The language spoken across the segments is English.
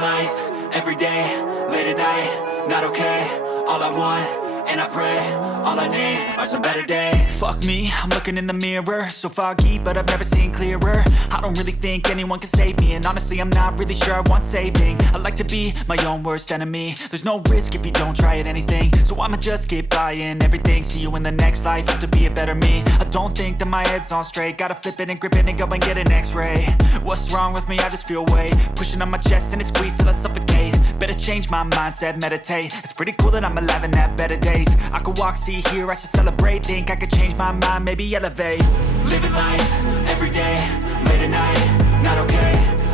Living life, everyday, late at night, not okay. All I want, and I pray, all I need are some better days. Fuck me, I'm looking in the mirror, so foggy, but I've never seen clearer. I don't really think anyone can save me, and honestly I'm not really sure I want saving. I like to be my own worst enemy. There's no risk if you don't try at anything, so I'ma just keep buying everything. See you in the next life, have to be a better me. I don't think that my head's on straight, gotta flip it and grip it and go and get an x-ray. What's wrong with me? I just feel weight pushing on my chest and it squeezes till I suffocate. Better change my mindset, meditate. It's pretty cool that I'm alive and have better days. I could walk, see, hear, I should celebrate. Think I could change my mind, maybe elevate. Living life, everyday, late at night, not okay.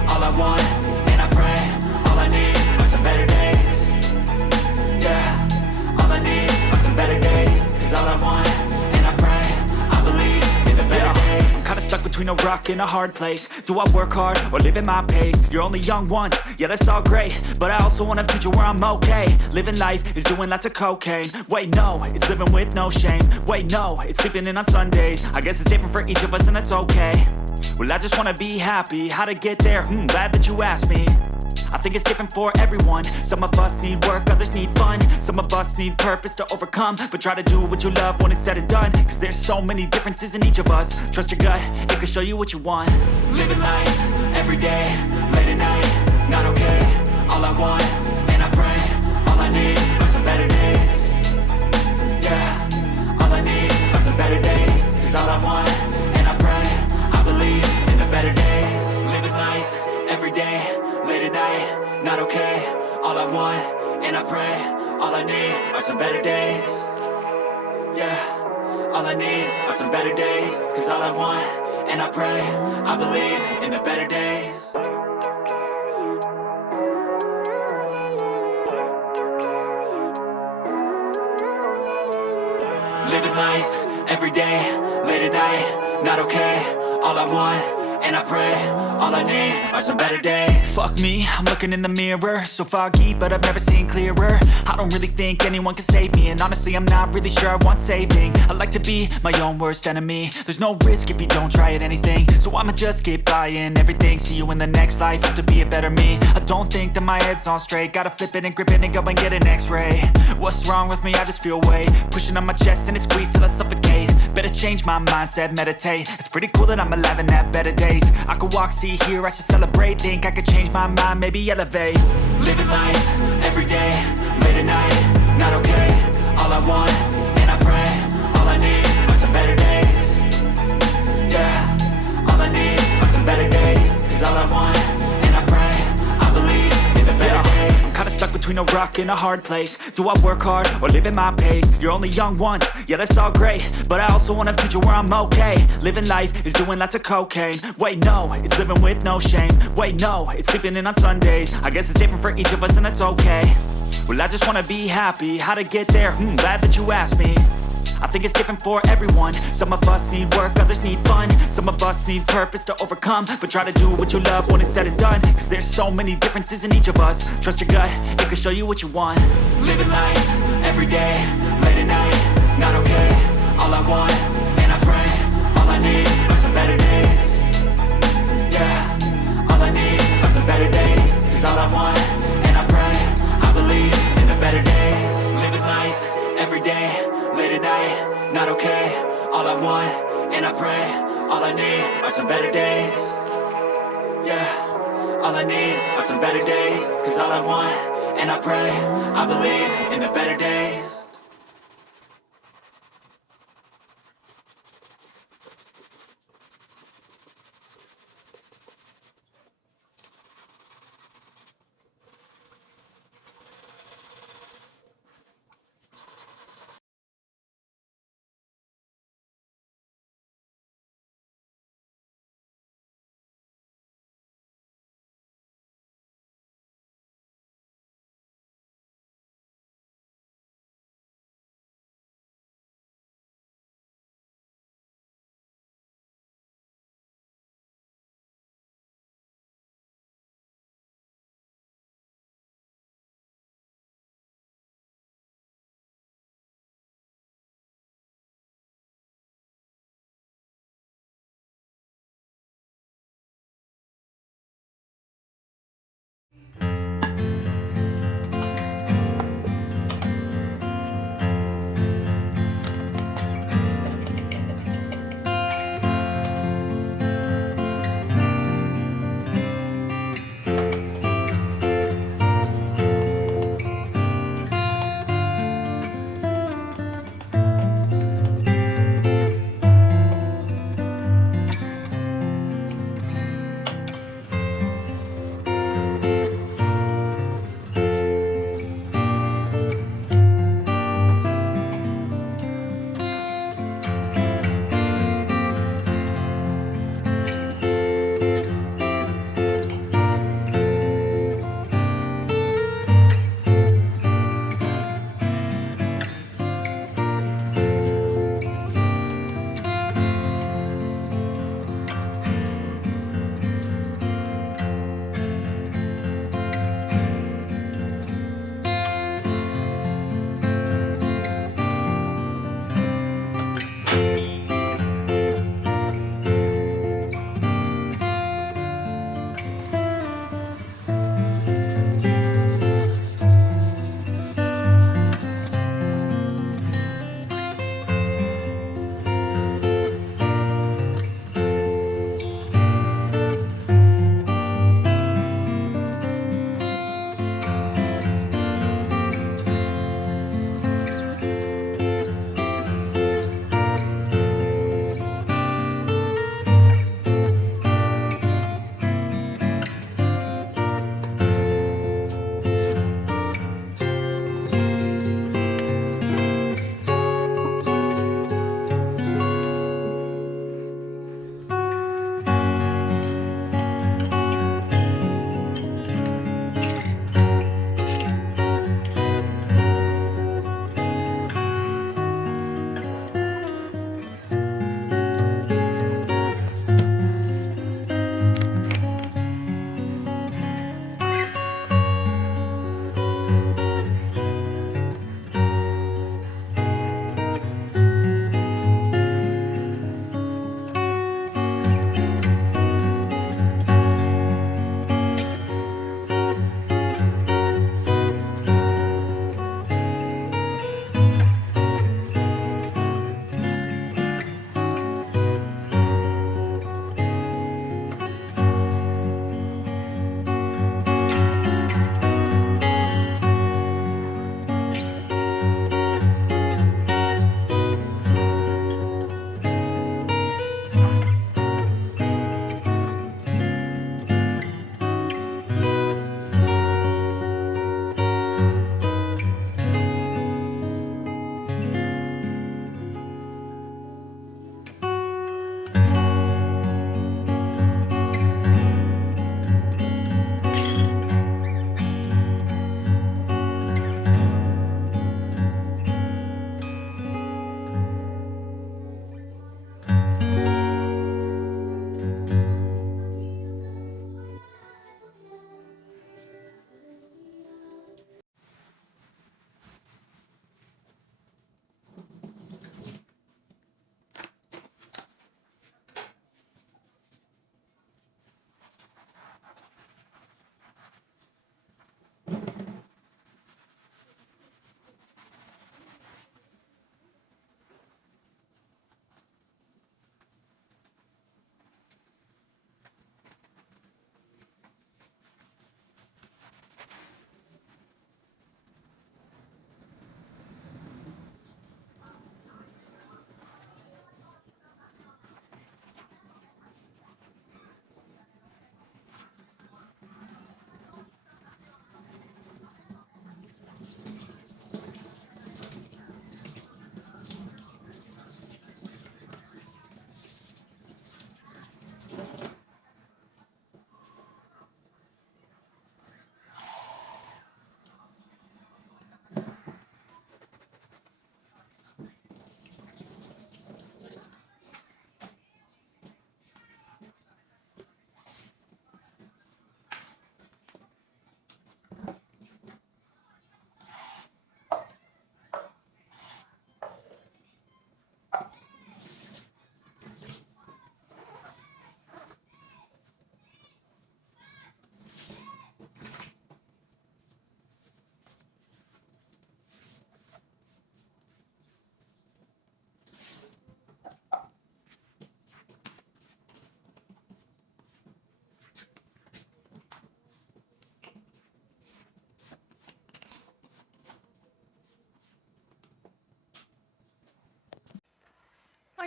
All I want, and I pray, all I need are some better days. Yeah, all I need are some better days. Cause all I want, and I pray, I believe in the better days. I'm kinda stuck between a rock and a hard place. Do I work hard or live at my pace? You're only young once, yeah that's all great, but I also want a future where I'm okay. Living life is doing lots of cocaine. Wait no, it's living with no shame. Wait no, it's sleeping in on Sundays. I guess it's different for each of us and that's okay. Well I just wanna be happy, how to get there? Glad that you asked me. I think it's different for everyone. Some of us need work, others need fun. Some of us need purpose to overcome. But try to do what you love when it's said and done. Cause there's so many differences in each of us. Trust your gut, it can show you what you want. Living life, everyday, late at night, not okay. All I want, and I pray, all I need are some better days. Yeah, all I need are some better days. Cause all I want, and I pray, I believe in the better days. Living life, everyday, late at night, not okay. All I want, and I pray, all I need are some better days. Yeah, all I need are some better days. Cause all I want, and I pray, I believe in the better days. Living life, everyday, late at night, not okay. All I want, and I pray, all I need are some better days. Fuck me, I'm looking in the mirror, so foggy, but I've never seen clearer. I don't really think anyone can save me, and honestly I'm not really sure I want saving. I like to be my own worst enemy. There's no risk if you don't try at anything, so I'ma just keep buying everything. See you in the next life, have to be a better me. I don't think that my head's on straight, gotta flip it and grip it and go and get an x-ray. What's wrong with me? I just feel weight pushing on my chest and it squeezes till I suffocate. Better change my mindset, meditate. It's pretty cool that I'm alive and have better days. I could walk, see, hear, I should celebrate. Think I could change my mind, maybe elevate. Living life, everyday, late at night, not okay. All I want, and I pray, all I need are some better days. Yeah, all I need are some better days. Cause all I want, and I pray, I believe in the better days. I'm kinda stuck between a rock and a hard place. Do I work hard or live at my pace? You're only young once, yeah that's all great, but I also want a future where I'm okay. Living life is doing lots of cocaine. Wait no, it's living with no shame. Wait no, it's sleeping in on Sundays. I guess it's different for each of us and that's okay. Well I just wanna be happy, how to get there? Glad that you asked me. I think it's different for everyone. Some of us need work, others need fun. Some of us need purpose to overcome. But try to do what you love when it's said and done. Cause there's so many differences in each of us. Trust your gut, it can show you what you want. Living life, everyday, late at night, not okay. All I want, and I pray, all I need are some better days. Yeah, all I need are some better days. Cause all I want, and I pray, I believe in the better days. Living life, everyday, late at night, not okay. All I want, and I pray, all I need are some better days. Yeah, all I need are some better days. Cause all I want, and I pray, I believe in the better days.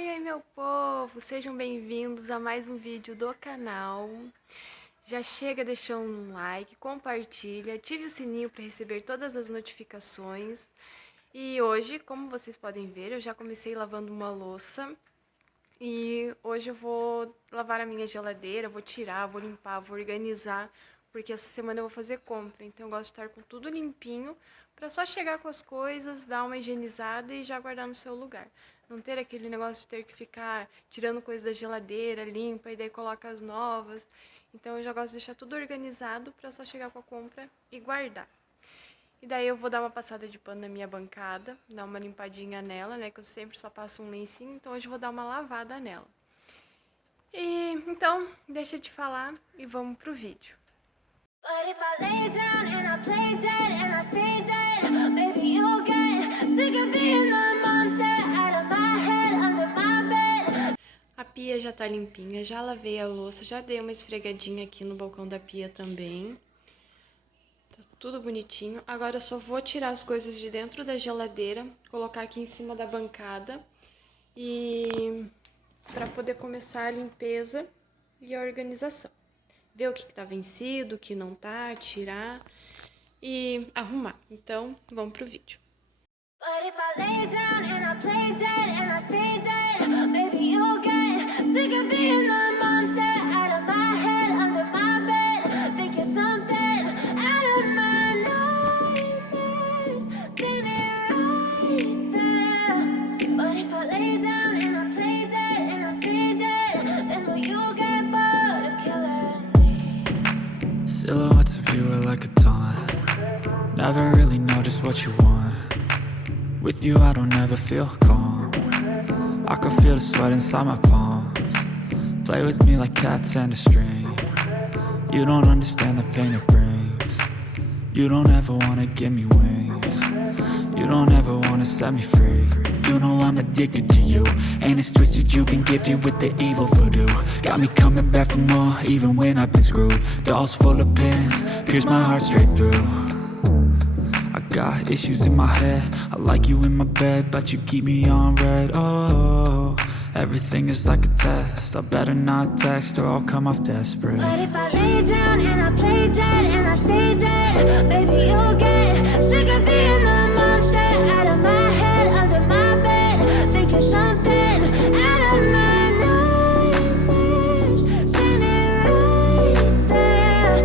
Oi, meu povo! Sejam bem-vindos a mais um vídeo do canal. Já chega deixando um like, compartilha, ative o sininho para receber todas as notificações. E hoje, como vocês podem ver, eu já comecei lavando uma louça. E hoje eu vou lavar a minha geladeira, vou tirar, vou limpar, vou organizar, porque essa semana eu vou fazer compra. Então eu gosto de estar com tudo limpinho, para só chegar com as coisas, dar uma higienizada e já guardar no seu lugar. Não ter aquele negócio de ter que ficar tirando coisas da geladeira, limpa e daí coloca as novas. Então eu já gosto de deixar tudo organizado para só chegar com a compra e guardar. E daí eu vou dar uma passada de pano na minha bancada, dar uma limpadinha nela, né, que eu sempre só passo um lencinho, então hoje eu vou dar uma lavada nela. E então, deixa eu te falar e vamos pro vídeo. But if I lay down and I play dead and I stay dead, baby you'll get sick of being the monster out of my head, under my bed. A pia já tá limpinha, já lavei a louça, já dei uma esfregadinha aqui no balcão da pia também. Tá tudo bonitinho. Agora eu só vou tirar as coisas de dentro da geladeira, colocar aqui em cima da bancada e para poder começar a limpeza e a organização. Ver o que tá vencido, o que não tá, tirar e arrumar. Então, vamos pro vídeo. But if I lay down and I play dead and I stay dead, baby you'll get sick of being the monster out of my head, under my bed. Think you're something out of my nightmares, standing right there. But if I lay down and I play dead and I stay dead, then will you get bored of killing me? Silhouettes of you are like a taunt. Never really know just what you want. With you I don't ever feel calm. I can feel the sweat inside my palms. Play with me like cats and a string. You don't understand the pain it brings. You don't ever wanna give me wings. You don't ever wanna set me free. You know I'm addicted to you, and it's twisted, you've been gifted with the evil voodoo. Got me coming back for more, even when I've been screwed. Dolls full of pins, pierce my heart straight through. I got issues in my head, I like you in my bed, but you keep me on red. Oh, everything is like a test, I better not text or I'll come off desperate. But if I lay down and I play dead and I stay dead, baby you'll get sick of being the monster out of my head, under my bed. Think you're something out of my nightmares, standing right there.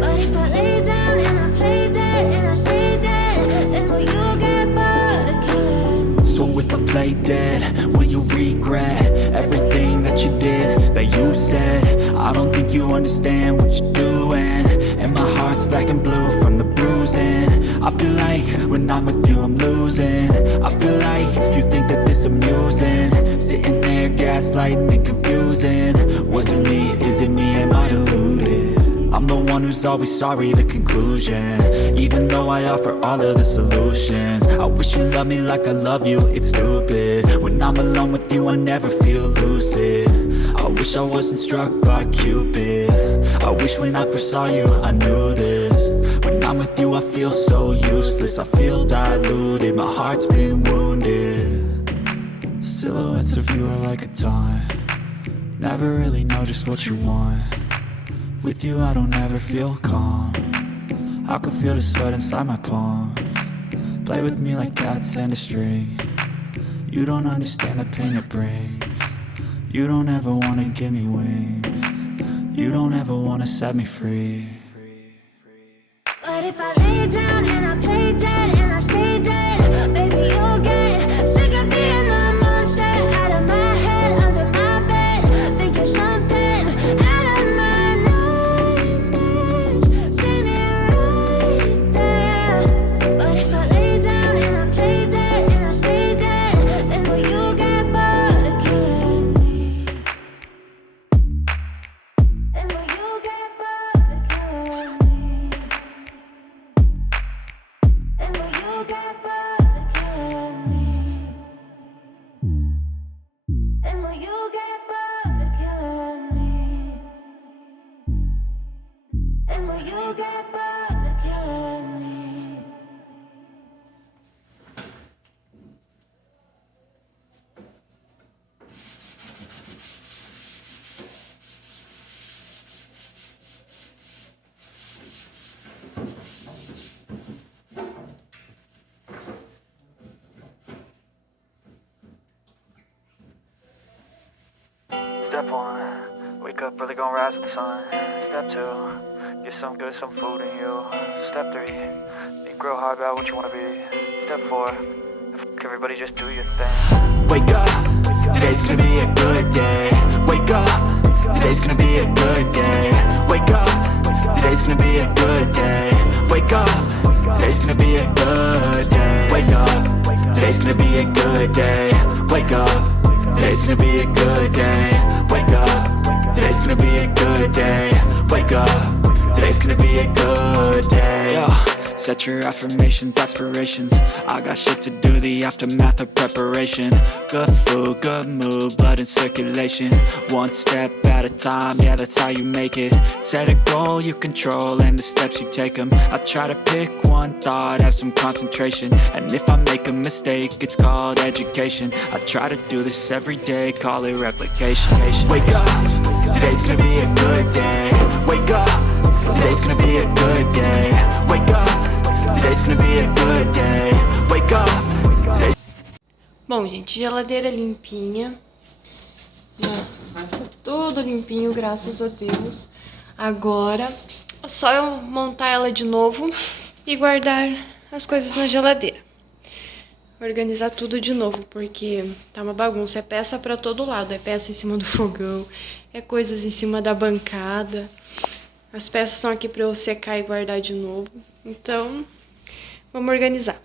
But if I lay down and I play dead and I stay dead, then will you get bored of killing me? So if I play dead, will you regret everything that you did, that you said? I don't think you understand what you're doing, and my heart's black and blue from the bruising. I feel like when I'm with you I'm losing. I feel like you think that this amusing, sitting there gaslighting and confusing. Was it me? Is it me? Am I deluded? I'm the one who's always sorry, the conclusion, even though I offer all of the solutions. I wish you loved me like I love you, it's stupid. When I'm alone with you I never feel lucid. I wish I wasn't struck by Cupid. I wish when I first saw you I knew this. When I'm with you I feel so useless, I feel diluted, my heart's been wounded. Silhouettes of you are like a taunt. Never really know just what you want. With you I don't ever feel calm. I can feel the sweat inside my palms. Play with me like cats and a string. You don't understand the pain it brings. You don't ever wanna give me wings. You don't ever wanna set me free. But if I lay down and I play dead and I stay dead, baby you'll get sick of being the monster out of my head, under my bed. Think you're something out of my nightmares, standing right there. But if I lay down and I play dead and I stay dead, then will you get bored of killing me? Then will you get bored of killing me? Step 1, wake up early, gonna rise with the sun. Step 2, get some good, some food in you. Step 3, think real hard about what you wanna be. Step 4, everybody just do your thing. Wake up, today's gonna be a good day. Wake up, today's gonna be a good day. Wake up, today's gonna be a good day. Wake up, today's gonna be a good day. Wake up, today's gonna be a good day. Wake up, today's gonna be a good day. Wake up, today's gonna be a good day. Wake up, today's gonna be a good day. Yo, set your affirmations, aspirations. I got shit to do, the aftermath of preparation. Good food, good mood, blood in circulation. One step at a time, yeah, that's how you make it. Set a goal you control and the steps you take them. I try to pick one thought, have some concentration. And if I make a mistake, it's called education. I try to do this every day, call it replication. Wake up, today's gonna be a good day. Wake up, today's gonna be a good day. Wake up, today's gonna be a good day. Wake up. Bom, gente, geladeira limpinha. Já tá tudo limpinho, graças a Deus. Agora é só eu montar ela de novo e guardar as coisas na geladeira. Organizar tudo de novo, porque tá uma bagunça. É peça pra todo lado. É peça em cima do fogão, é coisas em cima da bancada. As peças estão aqui pra eu secar e guardar de novo. Então, vamos organizar.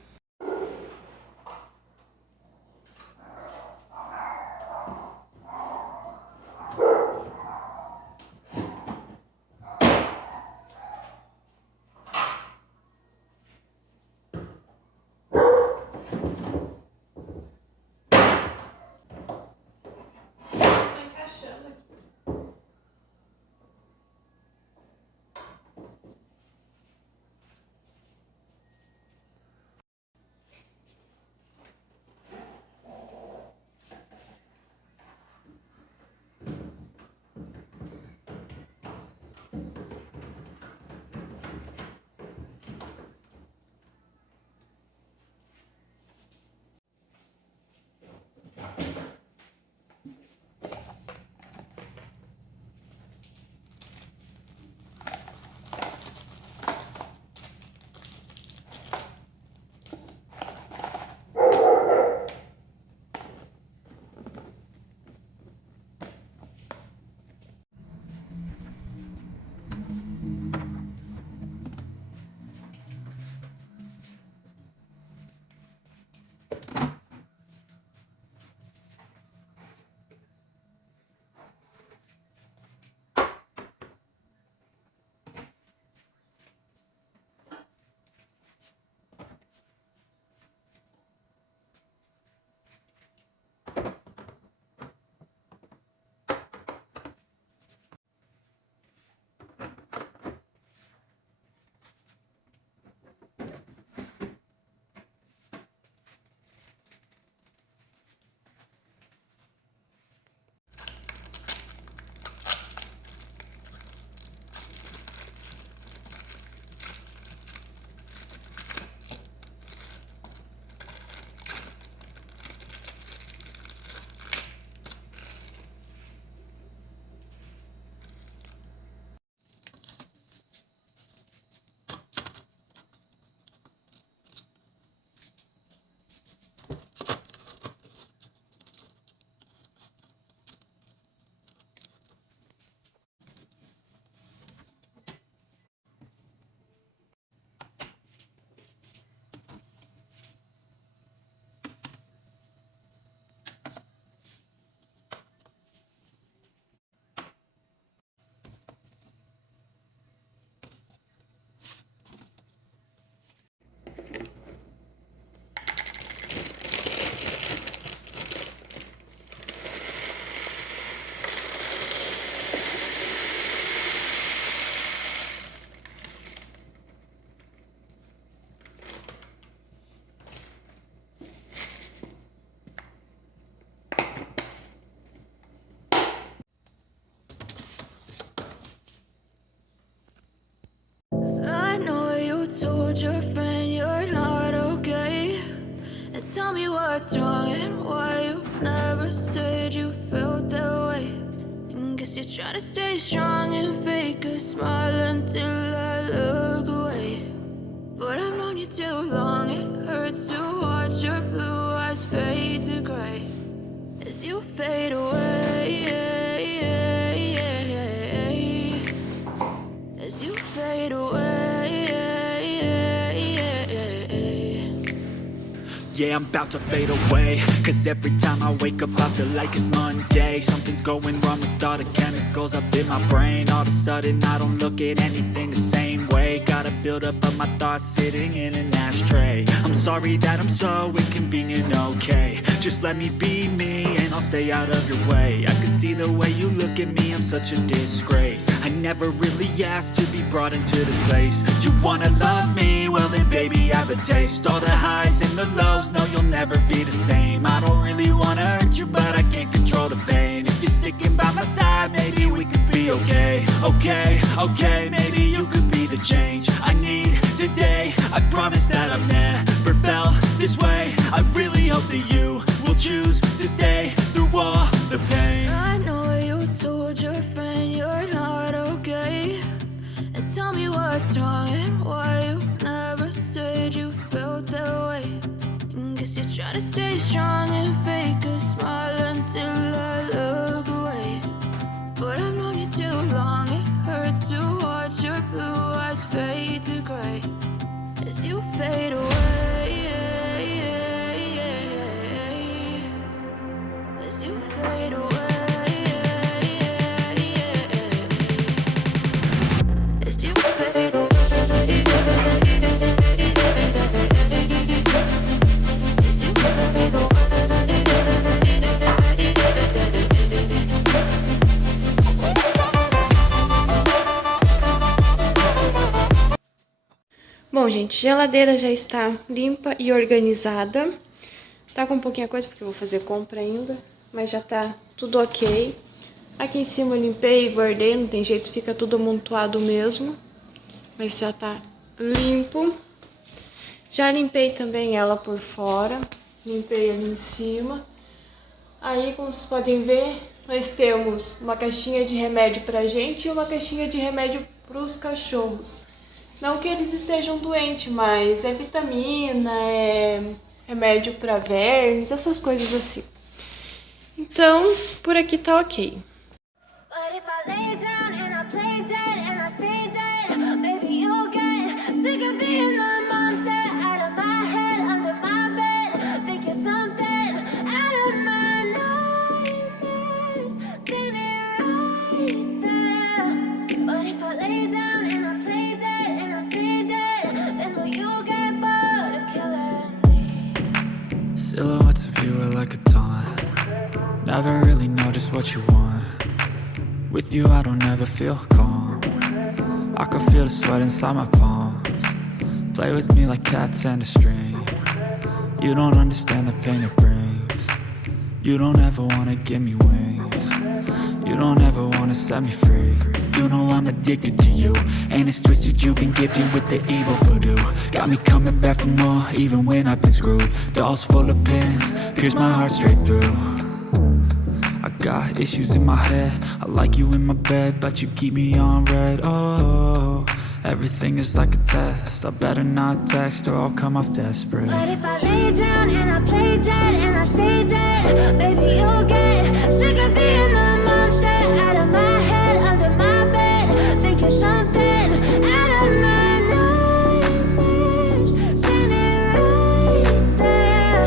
told your friend you're not okay, and tell me what's wrong and why you never said you felt that way. you're trying to stay strong and fake a smile until I look away. But I've known you too long, it hurts to watch your blue eyes fade to gray as you fade away, as you fade away. Yeah, I'm about to fade away, cause every time I wake up I feel like it's Monday. Something's going wrong with all the chemicals up in my brain. All of a sudden I don't look at anything the same way. Gotta build up of my thoughts sitting in an ashtray. I'm sorry that I'm so inconvenient, okay. Just let me be me and I'll stay out of your way. I can see the way you look at me, I'm such a disgrace. I never really asked to be brought into this place. You wanna love me? Well then baby have a taste. All the highs and the lows, no you'll never be the same. I don't really wanna hurt you but I can't control the pain. If you're sticking by my side maybe we could be okay. Okay, maybe you could be the change I need today. I promise that I've never felt this way. I really hope that you will choose to stay through all the pain. I know you told your friend you're not okay, and tell me what's wrong and why you never said you felt that way. And guess you're trying to stay strong and fake a smile until I look away. But I've known you too long, it hurts to watch your blue eyes fade to gray as you fade away, as you fade away, as you fade away. Bom, gente, geladeira já está limpa e organizada. Tá com um pouquinho coisa porque eu vou fazer compra ainda, mas já tá tudo ok. Aqui em cima eu limpei e guardei, não tem jeito, fica tudo amontoado mesmo. Mas já tá limpo. Já limpei também ela por fora, limpei ali em cima. Aí, como vocês podem ver, nós temos uma caixinha de remédio pra gente e uma caixinha de remédio pros cachorros. Não que eles estejam doentes, mas é vitamina, é remédio para vermes, essas coisas assim. Então, por aqui tá ok. But if I lay down and I play dead and I stay dead, maybe you'll get sick of being the monster out of my head, under my bed. Think you're something out of my nightmares, standing right there. But if I lay down and I play dead and I stay dead, then will you get bored of killing me? Silhouettes of you are like a taunt. Never really know just what you want. With you I don't ever feel calm. I can feel the sweat inside my palms. Play with me like cats and a string. You don't understand the pain it brings. You don't ever wanna give me wings. You don't ever wanna set me free. You know I'm addicted to you, and it's twisted you've been gifted with the evil voodoo. Got me coming back for more, even when I've been screwed. Dolls full of pins, pierce my heart straight through. I got issues in my head, I like you in my bed, but you keep me on red. Oh, everything is like a test. I better not text or I'll come off desperate. But if I lay down and I play dead and I stay dead, maybe you'll get sick of being the monster out of my head, under my bed. Think you're something out of my nightmares, standing right there.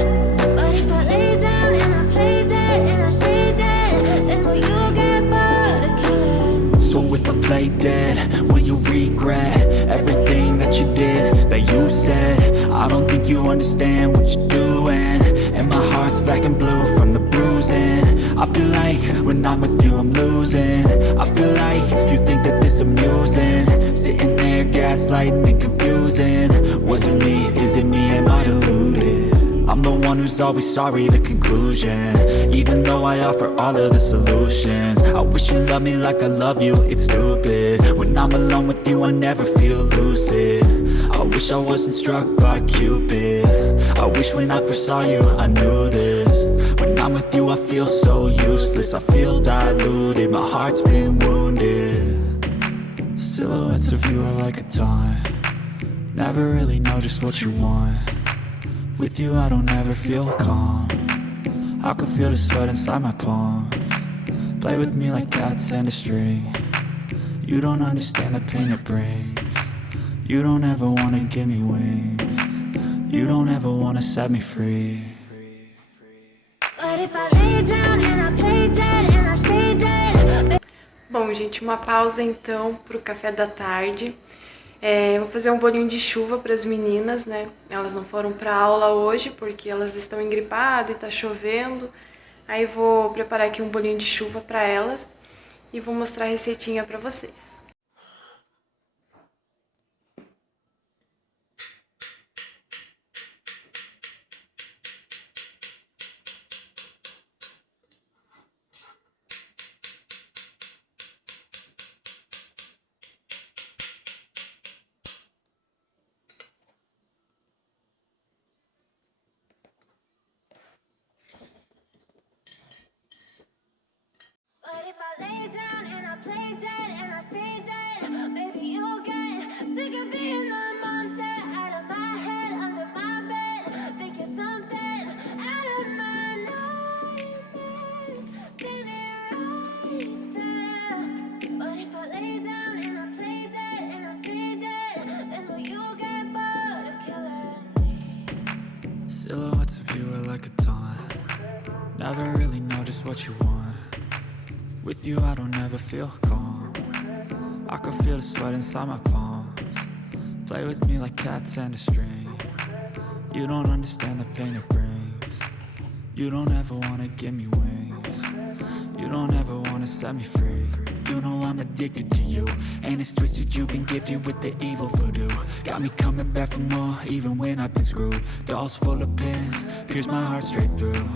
But if I lay down and I play dead and I stay dead, then will you get bored of killing me? So if I play dead, will you regret everything that you did, that you said? I don't think you understand what you're doing, and my heart's black and blue from the bruising. I feel like when I'm with you I'm losing. I feel like you think that this amusing, sitting there gaslighting and confusing. Was it me? Is it me? Am I deluded? I'm the one who's always sorry, the conclusion. Even though I offer all of the solutions, I wish you loved me like I love you, it's stupid. When I'm alone with you I never feel lucid. I wish I wasn't struck by Cupid. I wish when I first saw you I knew this. When I'm with with you I feel so useless, I feel diluted, my heart's been wounded. Silhouettes of you are like a taunt, never really know just what you want. With you I don't ever feel calm, I can feel the sweat inside my palms. Play with me like cats and a string, you don't understand the pain it brings. You don't ever wanna give me wings, you don't ever wanna set me free. But if I lay down and I play dead and I stay dead. Bom, gente, uma pausa então pro café da tarde. Eu vou fazer um bolinho de chuva para as meninas, né? Elas não foram para aula hoje porque elas estão engripadas e tá chovendo. Aí vou preparar aqui um bolinho de chuva para elas e vou mostrar a receitinha para vocês. But if I lay down and I play dead and I stay dead, maybe you'll get sick of being the monster out of my head, under my bed. Think you're something out of my nightmares, standing right there. But if I lay down and I play dead and I stay dead, then will you get bored of killing me? Silhouettes of you are like a taunt, never really know just what you want. With you I don't ever feel calm, I can feel the sweat inside my palms. Play with me like cats and a string, you don't understand the pain it brings. You don't ever wanna give me wings, you don't ever wanna set me free. You know I'm addicted to you, and it's twisted, you've been gifted with the evil voodoo. Got me coming back for more, even when I've been screwed. Dolls full of pins, pierce my heart straight through.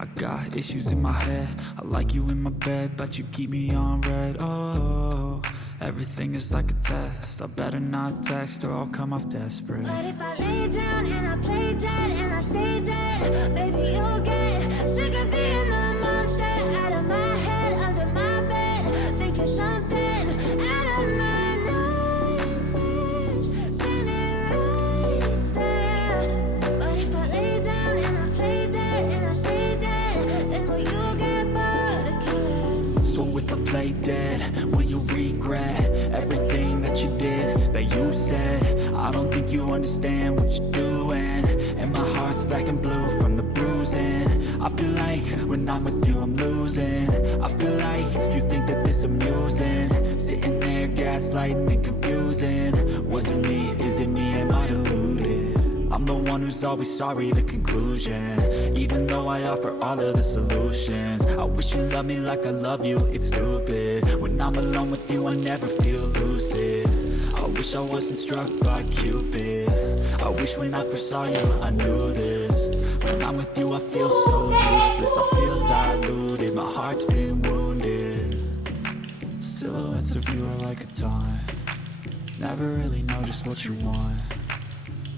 I got issues in my head, I like you in my bed, but you keep me on red. Oh, everything is like a test, I better not text or I'll come off desperate. But if I lay down and I play dead and I stay dead, maybe you'll get sick of being the monster out of my head, under my bed. Think you're something out of my nightmares, standing right there. But if I lay down and I play dead and I stay dead, then will you get bored of killing me? So if I play dead, will you regret everything that you did, that you said? I don't think you understand what you're doing, and my heart's black and blue from the bruising. I feel like when I'm with you I'm losing, I feel like you think that this amusing, sitting there gaslighting and confusing. Was it me, is it me, am I deluded? I'm the one who's always sorry, the conclusion, even though I offer all of the solutions. I wish you loved me like I love you, it's stupid. When I'm alone with you I never feel lucid. I wish I wasn't struck by Cupid, I wish when I first saw you I knew this. When I'm with you I feel so useless, I feel diluted, my heart's been wounded. Silhouettes of you are like a taunt, never really know just what you want.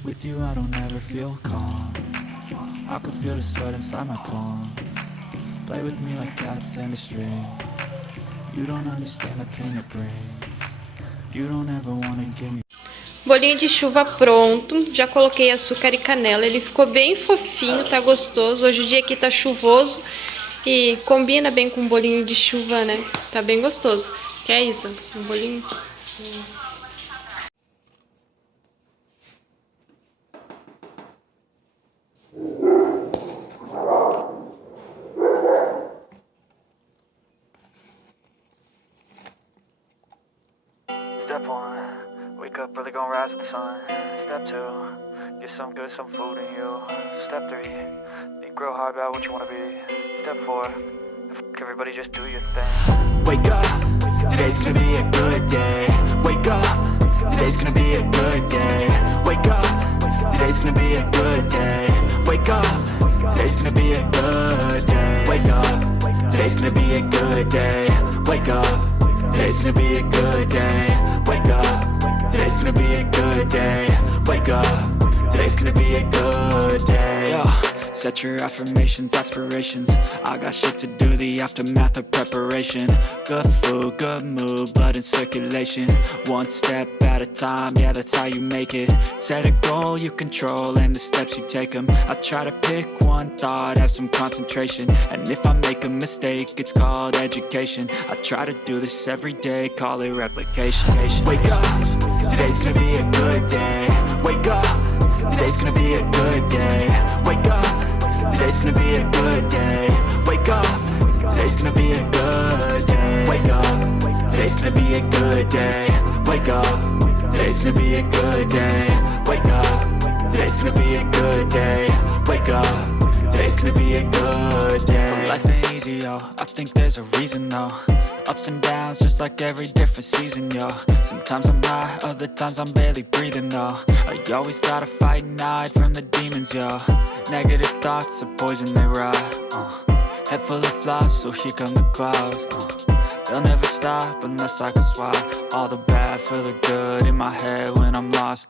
With you I don't ever feel calm, I can feel the sweat inside my palms. Play with me like cats and a string, you don't understand the pain it brings. You don't ever wanna give me. Bolinho de chuva pronto, já coloquei açúcar e canela, ele ficou bem fofinho, tá gostoso. Hoje o dia aqui tá chuvoso e combina bem com um bolinho de chuva, né? Tá bem gostoso. Que é isso? Um bolinho... Step 1, wake up early, gonna rise with the sun. Step 2, get some good, some food in you. Step 3, think real hard about what you wanna be. Step 4, everybody just do your thing. Wake up, today's gonna be a good day. Wake up, today's gonna be a good day. Wake up, today's gonna be a good day. Wake up, today's gonna be a good day. Wake up, today's gonna be a good day. Wake up, today's gonna be a good day. Wake up, today's gonna be a good day. Wake up, today's gonna be a good day. Yo, Set your affirmations, aspirations. I got shit to do, the aftermath of preparation. Good food, good mood, blood in circulation. One step at a time, yeah, that's how you make it. Set a goal you control and the steps you take them. I try to pick one thought, have some concentration. And if I make a mistake, it's called education. I try to do this every day, call it replication. Wake up, today's gonna be a good day. Wake up, today's gonna be a good day. Wake up, today's gonna be a good day. Wake up, today's gonna be a good day. Wake up, today's gonna be a good day. Wake up, today's gonna be a good day. Wake up, today's gonna be a good day. Wake up, today's gonna be a good day. So life ain't easy, yo, I think there's a reason though. Ups and downs, just like every different season, yo. Sometimes I'm high, other times I'm barely breathing, though. I always gotta fight and hide from the demons, yo. Negative thoughts are poison, they rot. Head full of flies, so here come the clouds. They'll never stop unless I can swap all the bad for the good in my head when I'm lost.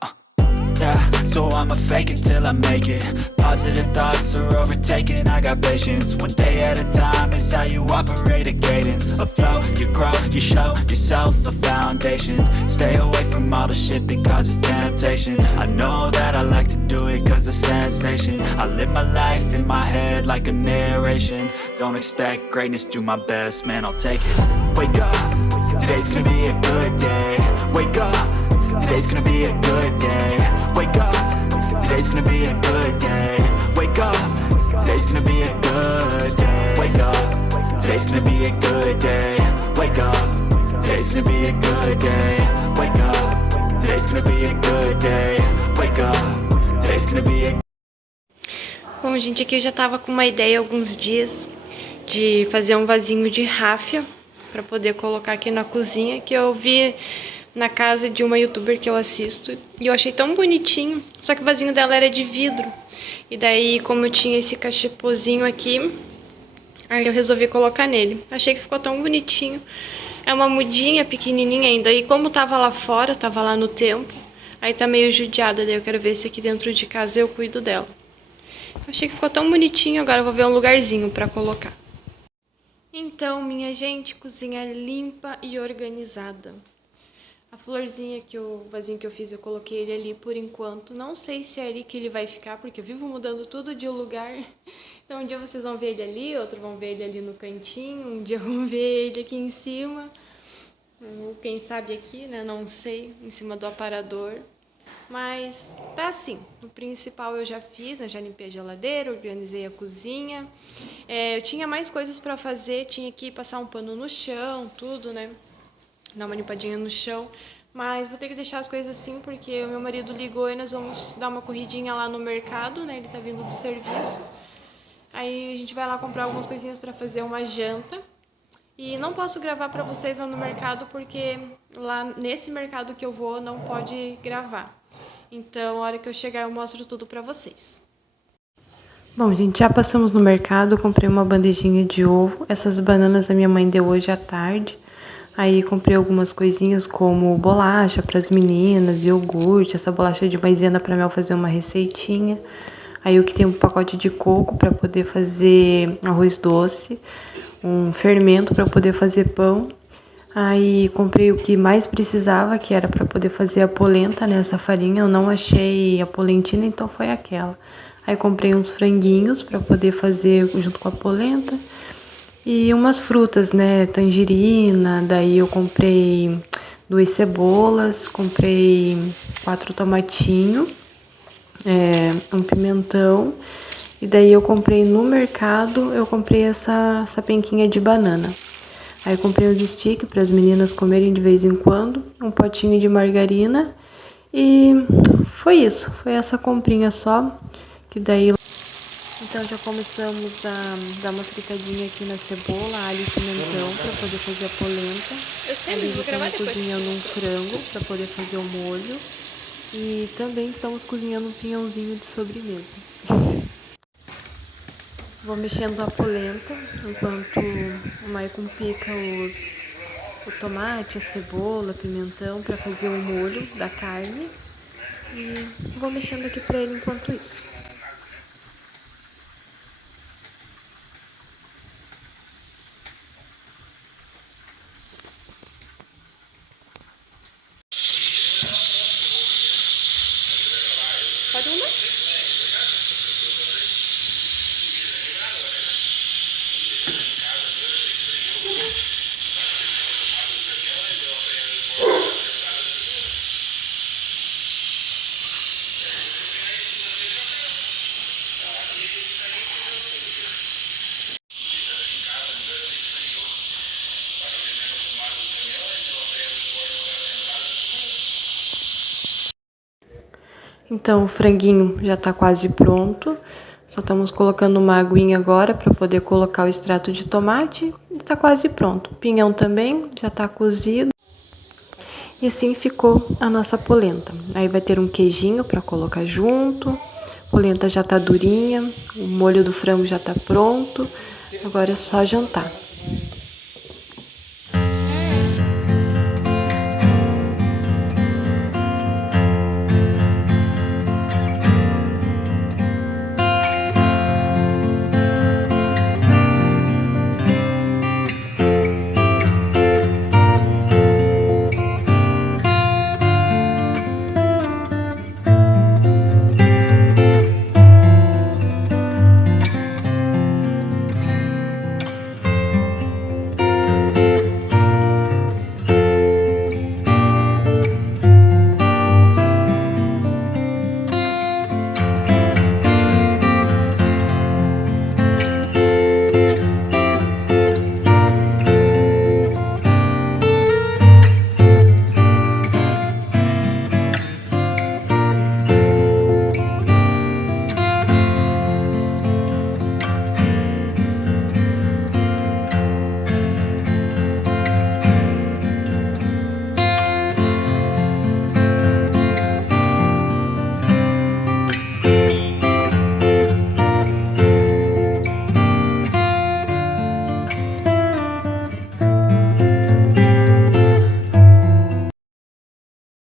Yeah, so I'ma fake it till I make it. Positive thoughts are overtaken, I got patience. One day at a time is how you operate a cadence. A flow, you grow, you show yourself a foundation. Stay away from all the shit that causes temptation. I know that I like to do it cause it's sensation. I live my life in my head like a narration. Don't expect greatness, do my best, man, I'll take it. Wake up, today's gonna be a good day. Wake up, today's gonna be a good day. Wake up, today's gonna be a good day. Wake up, today's gonna be a good day. Wake up, today's gonna be a good day. Wake up, today's gonna be a good day. Wake up, today's gonna be a good day. Wake up, today's gonna be a... Bom, gente, aqui eu já tava com uma ideia há alguns dias de fazer um vasinho de ráfia para poder colocar aqui na cozinha, que eu vi na casa de uma youtuber que eu assisto e eu achei tão bonitinho, só que o vasinho dela era de vidro. E daí, como eu tinha esse cachepozinho aqui, aí eu resolvi colocar nele. Achei que ficou tão bonitinho. É uma mudinha pequenininha ainda, e como tava lá fora, tava lá no tempo, aí tá meio judiada, daí eu quero ver se aqui dentro de casa eu cuido dela. Achei que ficou tão bonitinho, agora eu vou ver um lugarzinho pra colocar. Então, minha gente, cozinha limpa e organizada. A florzinha o vasinho que eu fiz, eu coloquei ele ali por enquanto. Não sei se é ali que ele vai ficar, porque eu vivo mudando tudo de lugar. Então um dia vocês vão ver ele ali, outro vão ver ele ali no cantinho, um dia vão ver ele aqui em cima. Ou quem sabe aqui, né? Não sei, em cima do aparador. Mas tá assim, o principal eu já fiz, né? Já limpei a geladeira, organizei a cozinha. Eu tinha mais coisas pra fazer, tinha que passar um pano no chão, tudo, né? Dar uma limpadinha no chão, mas vou ter que deixar as coisas assim porque o meu marido ligou e nós vamos dar uma corridinha lá no mercado, né? Ele tá vindo do serviço. Aí a gente vai lá comprar algumas coisinhas pra fazer uma janta. E não posso gravar pra vocês lá no mercado porque lá nesse mercado que eu vou não pode gravar. Então, a hora que eu chegar eu mostro tudo pra vocês. Bom, gente, já passamos no mercado, comprei uma bandejinha de ovo. Essas bananas a minha mãe deu hoje à tarde. Aí comprei algumas coisinhas como bolacha para as meninas, iogurte, essa bolacha de maisena para Mel fazer uma receitinha. Aí eu que tenho um pacote de coco para poder fazer arroz doce, um fermento para poder fazer pão. Aí comprei o que mais precisava, que era para poder fazer a polenta nessa farinha. Eu não achei a polentina, então foi aquela. Aí comprei uns franguinhos para poder fazer junto com a polenta. E umas frutas, né, tangerina, daí eu comprei 2 cebolas, comprei 4 tomatinhos, um pimentão, e daí eu comprei no mercado, eu comprei essa penquinha de banana. Aí eu comprei uns sticks para as meninas comerem de vez em quando, um potinho de margarina, e foi isso, foi essa comprinha só, que daí... Então já começamos a dar uma fritadinha aqui na cebola, alho e pimentão para poder fazer a polenta. Eu sei, vou gravar depois. Cozinhando um frango para poder fazer o molho. E também estamos cozinhando um pinhãozinho de sobremesa. Vou mexendo a polenta enquanto o Maicon pica o tomate, a cebola, pimentão para fazer o molho da carne. E vou mexendo aqui para ele enquanto isso. Então o franguinho já tá quase pronto. Só estamos colocando uma aguinha agora para poder colocar o extrato de tomate e tá quase pronto. O pinhão também já tá cozido. E assim ficou a nossa polenta. Aí vai ter um queijinho para colocar junto. A polenta já tá durinha, o molho do frango já tá pronto. Agora é só jantar.